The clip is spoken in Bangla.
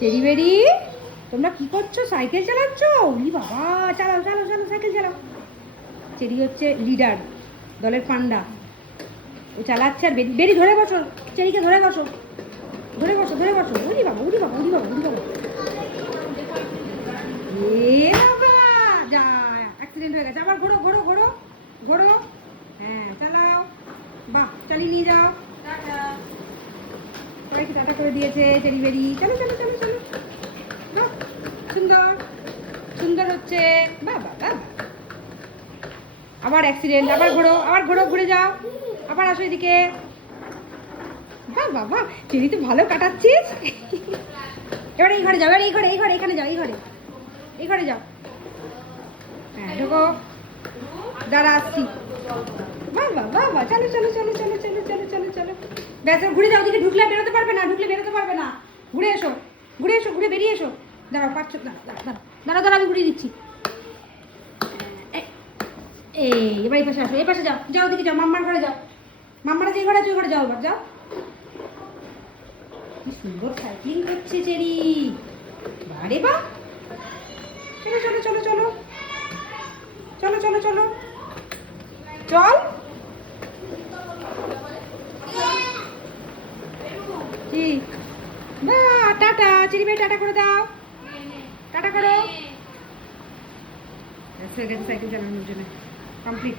চেরি বেরি, তোমরা কি করছো? সাইকেল চালাচ্ছ? উলি বাবা, চালাও চালাও চালাও, সাইকেল চালাও। চেরি হচ্ছে লিডার, দলের পান্ডা। ও চালাচ্ছে আর বেরি, বেরি ধরে বসো, চেরিকে ধরে বসো, ধরে বসো, ধরে বসো। উলি বাবা, উলি বাবা, উলি বাবা, উলি বাবা। এ বাবা, যা অ্যাক্সিডেন্ট হয়ে গেছে। আবার ঘোরো ঘোরো ঘোরো ঘোরো। হ্যাঁ চালাও, বাহ, চালিয়ে নিয়ে যাও। সবাইকে টাটা করে দিয়েছে চেরি বেরি। চলো চলো চলো চলো, বাহ, সুন্দর সুন্দর হচ্ছে, বাবা বাবা। আবার অ্যাক্সিডেন্ট, আবার ঘোরো, আবার ঘোরো, ঘুরে যাও, আবার আসো এদিকে। বাহ বাবা, চেরি তো ভালো কাটাচ্ছিস। এবার এই ঘরে যাও, এবার এই ঘরে, এই ঘরে, এখানে যাও, এই ঘরে, এই ঘরে যাও। হ্যাঁ ঢোকো, দাঁড়া আসছি। বাহ বাহ বাহ বাহ, চলো চলো চলো চলো চলো চলো চলো চলো। ব্যাস ঘুরে যাও, ওদিকে ঢুকলে বেরোতে পারবে না, ঢুকলে বেরোতে পারবে না। ঘুরে এসো, ঘুরে এসো, ঘুরে বেরিয়ে এসো। দাঁড়াও, পারছো, দাঁড়াও দাঁড়াও দাঁড়াও দাঁড়াও, আমি ঘুরিয়ে দিচ্ছি। এই এবার এই পাশে আসো, এই পাশে যাও, যাও ওদিকে যাও, মাম্মার ঘরে যাও। মাম্মারা যে ঘরে আছে ওই ঘরে যাও, এবার যাও। কি সুন্দর সাইক্লিং করছে চেরি, বারে বাহ। চলো চলো চলো চলো চলো চলো চলো চল। কি বাহ, টাটা চেরি ভাই, টাটা করে দাও, টাটা করো। সাইকেল চালানোর জন্য কমপ্লিট।